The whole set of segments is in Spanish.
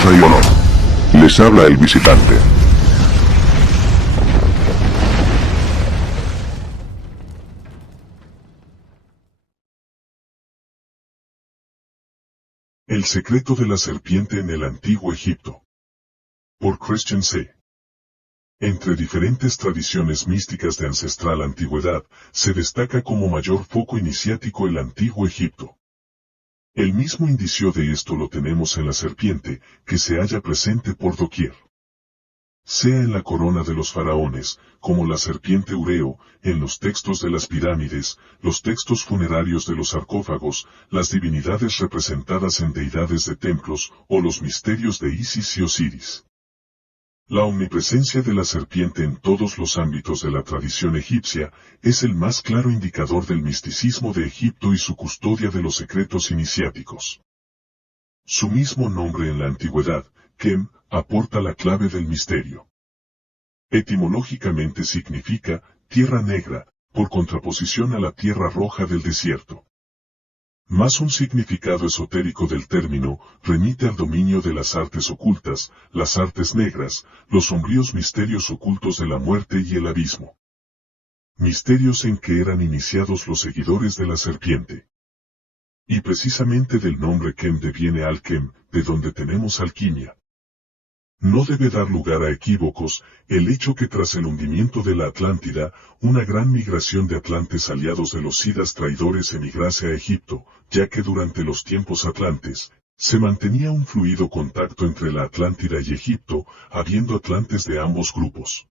fuerza y honor. Les habla el visitante. El secreto de la serpiente en el antiguo Egipto. Por Christian C. Entre diferentes tradiciones místicas de ancestral antigüedad, se destaca como mayor foco iniciático el antiguo Egipto. El mismo indicio de esto lo tenemos en la serpiente, que se halla presente por doquier. Sea en la corona de los faraones, como la serpiente Ureo, en los textos de las pirámides, los textos funerarios de los sarcófagos, las divinidades representadas en deidades de templos, o los misterios de Isis y Osiris. La omnipresencia de la serpiente en todos los ámbitos de la tradición egipcia es el más claro indicador del misticismo de Egipto y su custodia de los secretos iniciáticos. Su mismo nombre en la antigüedad, Kem, aporta la clave del misterio. Etimológicamente significa tierra negra, por contraposición a la tierra roja del desierto. Más un significado esotérico del término remite al dominio de las artes ocultas, las artes negras, los sombríos misterios ocultos de la muerte y el abismo. Misterios en que eran iniciados los seguidores de la serpiente. Y precisamente del nombre Kem deviene Alkem, de donde tenemos alquimia. No debe dar lugar a equívocos el hecho que tras el hundimiento de la Atlántida, una gran migración de atlantes aliados de los Sidas traidores emigrase a Egipto, ya que durante los tiempos atlantes, se mantenía un fluido contacto entre la Atlántida y Egipto, habiendo atlantes de ambos grupos.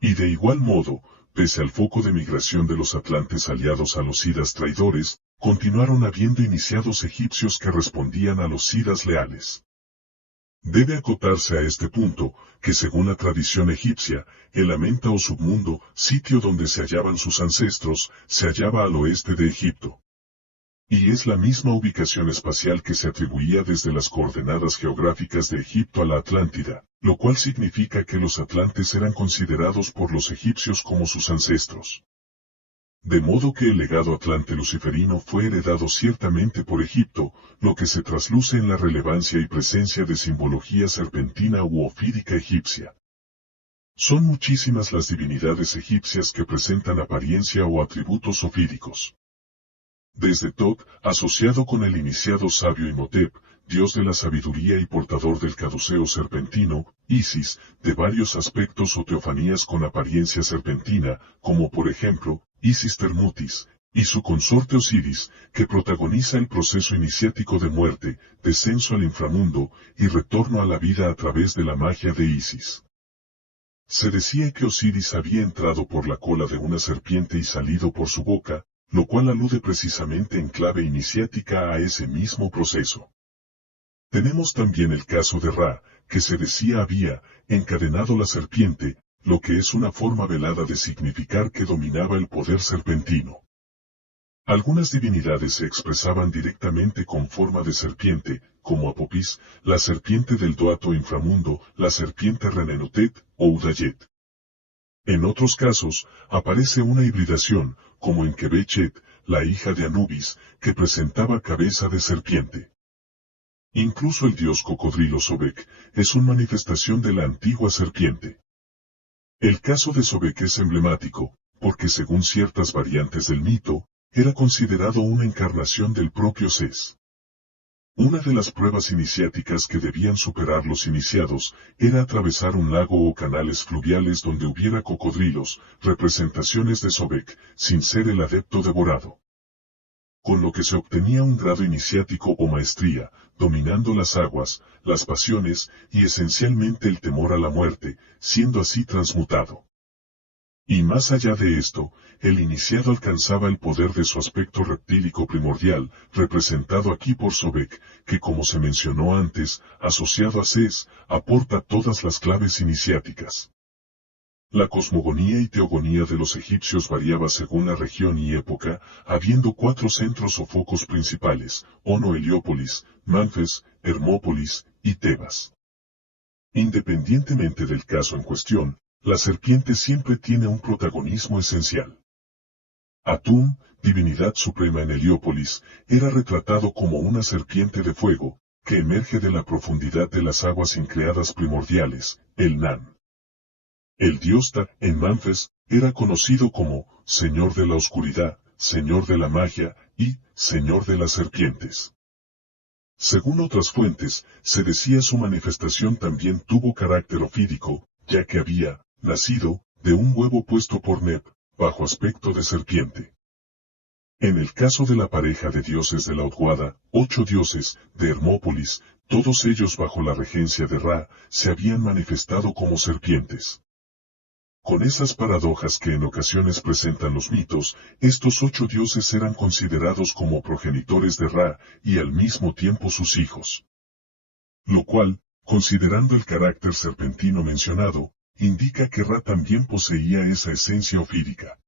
Y de igual modo, pese al foco de migración de los atlantes aliados a los Sidas traidores, continuaron habiendo iniciados egipcios que respondían a los Sidas leales. Debe acotarse a este punto, que según la tradición egipcia, el Amenta o submundo, sitio donde se hallaban sus ancestros, se hallaba al oeste de Egipto. Y es la misma ubicación espacial que se atribuía desde las coordenadas geográficas de Egipto a la Atlántida, lo cual significa que los atlantes eran considerados por los egipcios como sus ancestros. De modo que el legado atlante luciferino fue heredado ciertamente por Egipto, lo que se trasluce en la relevancia y presencia de simbología serpentina u ofídica egipcia. Son muchísimas las divinidades egipcias que presentan apariencia o atributos ofídicos. Desde Tot, asociado con el iniciado sabio Imhotep, dios de la sabiduría y portador del caduceo serpentino, Isis, de varios aspectos o teofanías con apariencia serpentina, como por ejemplo, Isis Termutis, y su consorte Osiris, que protagoniza el proceso iniciático de muerte, descenso al inframundo, y retorno a la vida a través de la magia de Isis. Se decía que Osiris había entrado por la cola de una serpiente y salido por su boca, lo cual alude precisamente en clave iniciática a ese mismo proceso. Tenemos también el caso de Ra, que se decía había encadenado la serpiente, lo que es una forma velada de significar que dominaba el poder serpentino. Algunas divinidades se expresaban directamente con forma de serpiente, como Apopis, la serpiente del Duato inframundo, la serpiente Renenutet o Udayet. En otros casos, aparece una hibridación, como en Quebechet, la hija de Anubis, que presentaba cabeza de serpiente. Incluso el dios cocodrilo Sobek es una manifestación de la antigua serpiente. El caso de Sobek es emblemático, porque según ciertas variantes del mito, era considerado una encarnación del propio Ses. Una de las pruebas iniciáticas que debían superar los iniciados era atravesar un lago o canales fluviales donde hubiera cocodrilos, representaciones de Sobek, sin ser el adepto devorado. Con lo que se obtenía un grado iniciático o maestría, dominando las aguas, las pasiones y esencialmente el temor a la muerte, siendo así transmutado. Y más allá de esto, el iniciado alcanzaba el poder de su aspecto reptílico primordial, representado aquí por Sobek, que como se mencionó antes, asociado a Ses, aporta todas las claves iniciáticas. La cosmogonía y teogonía de los egipcios variaba según la región y época, habiendo 4 centros o focos principales, Ono Heliópolis, Manfes, Hermópolis y Tebas. Independientemente del caso en cuestión, la serpiente siempre tiene un protagonismo esencial. Atum, divinidad suprema en Heliópolis, era retratado como una serpiente de fuego, que emerge de la profundidad de las aguas increadas primordiales, el Nan. El dios Ta, en Manfes, era conocido como Señor de la Oscuridad, Señor de la Magia y Señor de las Serpientes. Según otras fuentes, se decía su manifestación también tuvo carácter ofídico, ya que había nacido de un huevo puesto por Neb, bajo aspecto de serpiente. En el caso de la pareja de dioses de la Otguada, 8 dioses, de Hermópolis, todos ellos bajo la regencia de Ra, se habían manifestado como serpientes. Con esas paradojas que en ocasiones presentan los mitos, estos 8 dioses eran considerados como progenitores de Ra, y al mismo tiempo sus hijos. Lo cual, considerando el carácter serpentino mencionado, indica que Ra también poseía esa esencia ofídica.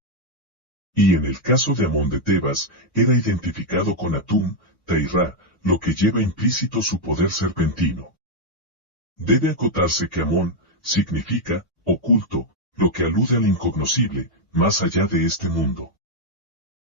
Y en el caso de Amón de Tebas, era identificado con Atum, Ta y Ra, lo que lleva implícito su poder serpentino. Debe acotarse que Amón significa oculto, lo que alude al incognoscible, más allá de este mundo.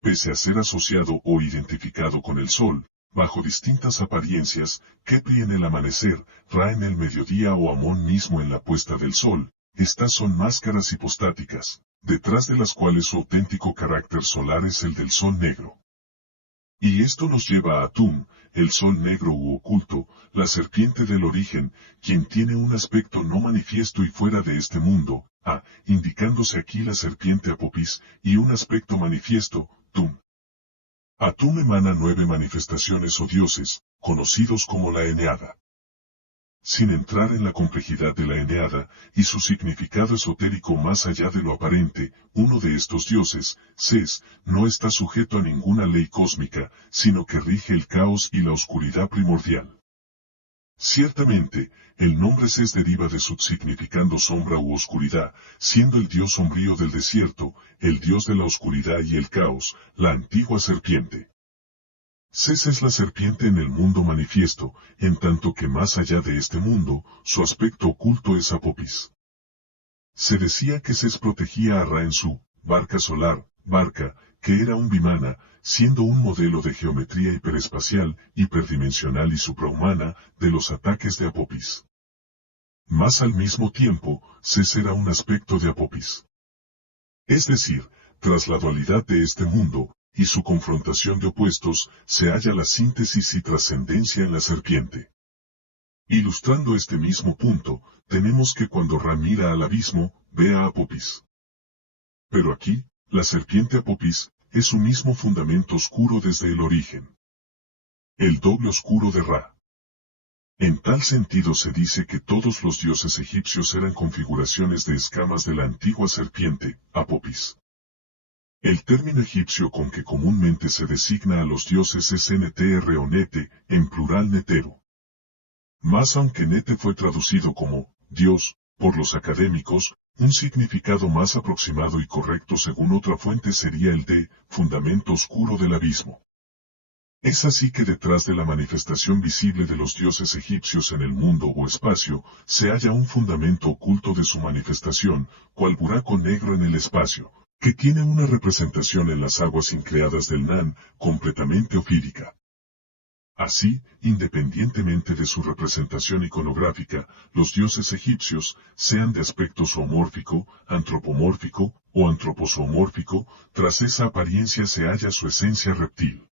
Pese a ser asociado o identificado con el sol, bajo distintas apariencias, Kepri en el amanecer, Ra en el mediodía o Amón mismo en la puesta del sol, estas son máscaras hipostáticas, detrás de las cuales su auténtico carácter solar es el del sol negro. Y esto nos lleva a Atum, el sol negro u oculto, la serpiente del origen, quien tiene un aspecto no manifiesto y fuera de este mundo, indicándose aquí la serpiente Apopis, y un aspecto manifiesto, Tum. Atum emana 9 manifestaciones o dioses, conocidos como la Eneada. Sin entrar en la complejidad de la Eneada, y su significado esotérico más allá de lo aparente, uno de estos dioses, Ses, no está sujeto a ninguna ley cósmica, sino que rige el caos y la oscuridad primordial. Ciertamente, el nombre Ses deriva de su significando sombra u oscuridad, siendo el dios sombrío del desierto, el dios de la oscuridad y el caos, la antigua serpiente. Ses es la serpiente en el mundo manifiesto, en tanto que más allá de este mundo, su aspecto oculto es Apopis. Se decía que Ses protegía a Ra en su barca solar, que era un vimana, siendo un modelo de geometría hiperespacial, hiperdimensional y suprahumana, de los ataques de Apopis. Más al mismo tiempo, Ses era un aspecto de Apopis. Es decir, tras la dualidad de este mundo, y su confrontación de opuestos, se halla la síntesis y trascendencia en la serpiente. Ilustrando este mismo punto, tenemos que cuando Ra mira al abismo, ve a Apopis. Pero aquí, la serpiente Apopis, es su mismo fundamento oscuro desde el origen. El doble oscuro de Ra. En tal sentido se dice que todos los dioses egipcios eran configuraciones de escamas de la antigua serpiente, Apopis. El término egipcio con que comúnmente se designa a los dioses es Ntr o Nete, en plural Netero. Más aunque Nete fue traducido como Dios, por los académicos, un significado más aproximado y correcto según otra fuente sería el de fundamento oscuro del abismo. Es así que detrás de la manifestación visible de los dioses egipcios en el mundo o espacio, se halla un fundamento oculto de su manifestación, cual buraco negro en el espacio, que tiene una representación en las aguas increadas del Nan, completamente ofídica. Así, independientemente de su representación iconográfica, los dioses egipcios, sean de aspecto zoomórfico, antropomórfico o antropozoomórfico, tras esa apariencia se halla su esencia reptil.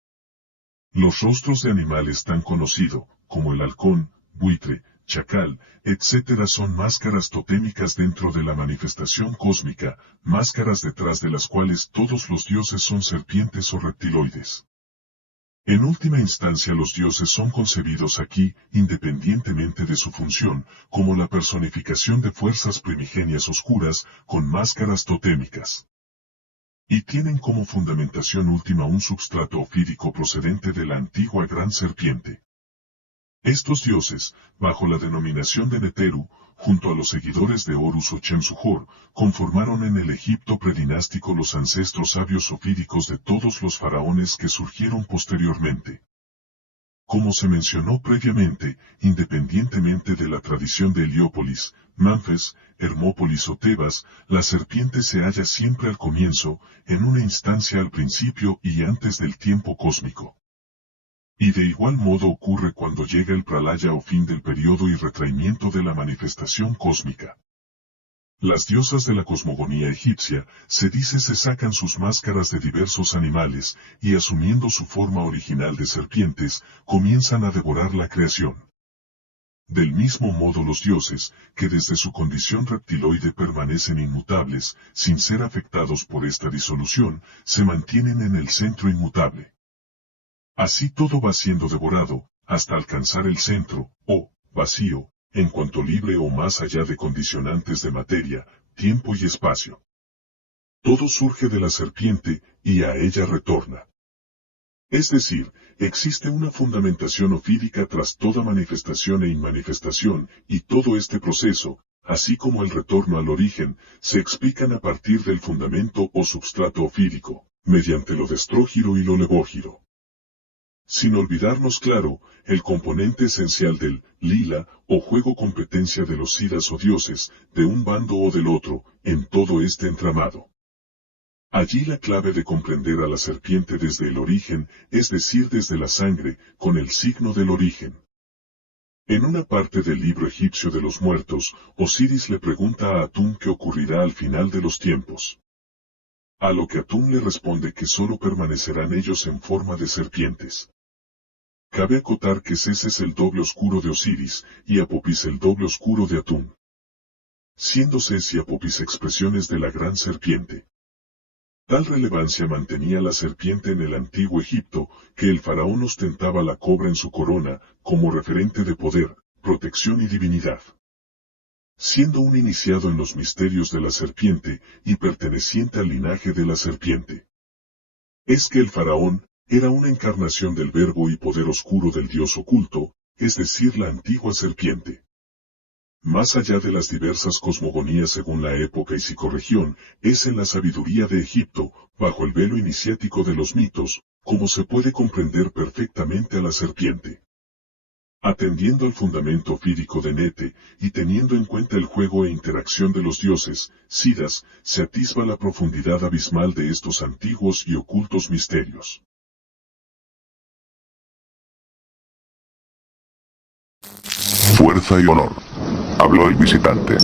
Los rostros de animales tan conocidos, como el halcón, buitre, chacal, etc. son máscaras totémicas dentro de la manifestación cósmica, máscaras detrás de las cuales todos los dioses son serpientes o reptiloides. En última instancia los dioses son concebidos aquí, independientemente de su función, como la personificación de fuerzas primigenias oscuras, con máscaras totémicas. Y tienen como fundamentación última un substrato ofídico procedente de la antigua gran serpiente. Estos dioses, bajo la denominación de Neteru, junto a los seguidores de Horus o Chemsuhor, conformaron en el Egipto predinástico los ancestros sabios ofídicos de todos los faraones que surgieron posteriormente. Como se mencionó previamente, independientemente de la tradición de Heliópolis, Manfes, Hermópolis o Tebas, la serpiente se halla siempre al comienzo, en una instancia al principio y antes del tiempo cósmico. Y de igual modo ocurre cuando llega el pralaya o fin del periodo y retraimiento de la manifestación cósmica. Las diosas de la cosmogonía egipcia, se dice se sacan sus máscaras de diversos animales, y asumiendo su forma original de serpientes, comienzan a devorar la creación. Del mismo modo los dioses, que desde su condición reptiloide permanecen inmutables, sin ser afectados por esta disolución, se mantienen en el centro inmutable. Así todo va siendo devorado, hasta alcanzar el centro, o vacío, en cuanto libre o más allá de condicionantes de materia, tiempo y espacio. Todo surge de la serpiente, y a ella retorna. Es decir, existe una fundamentación ofídica tras toda manifestación e inmanifestación, y todo este proceso, así como el retorno al origen, se explican a partir del fundamento o substrato ofídico, mediante lo destrógiro y lo levógiro. Sin olvidarnos claro, el componente esencial del lila, o juego competencia de los siddhas o dioses, de un bando o del otro, en todo este entramado. Allí la clave de comprender a la serpiente desde el origen, es decir desde la sangre, con el signo del origen. En una parte del libro egipcio de los muertos, Osiris le pregunta a Atún qué ocurrirá al final de los tiempos. A lo que Atún le responde que solo permanecerán ellos en forma de serpientes. Cabe acotar que Ses es el doble oscuro de Osiris, y Apopis el doble oscuro de Atún. Siendo Ses y Apopis expresiones de la gran serpiente. Tal relevancia mantenía la serpiente en el antiguo Egipto, que el faraón ostentaba la cobra en su corona, como referente de poder, protección y divinidad. Siendo un iniciado en los misterios de la serpiente, y perteneciente al linaje de la serpiente. Es que el faraón, era una encarnación del verbo y poder oscuro del dios oculto, es decir la antigua serpiente. Más allá de las diversas cosmogonías según la época y psicorregión, es en la sabiduría de Egipto, bajo el velo iniciático de los mitos, como se puede comprender perfectamente a la serpiente. Atendiendo al fundamento fídico de Nete, y teniendo en cuenta el juego e interacción de los dioses, siddhas, se atisba la profundidad abismal de estos antiguos y ocultos misterios. Fuerza y honor. Habló el visitante.